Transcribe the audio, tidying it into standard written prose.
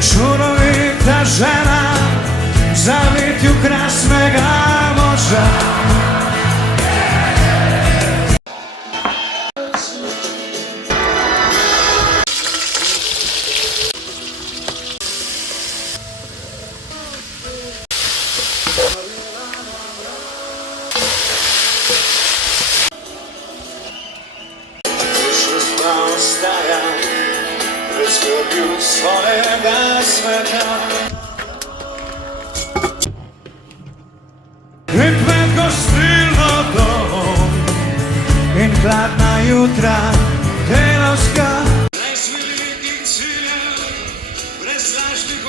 čudovita žena, zalitju krasnega morza. Ostaja bez zgubił swojego sveta. In prędko stylno dom, in hladna jutra delavska. Brez velikih ciljev, brez lažnih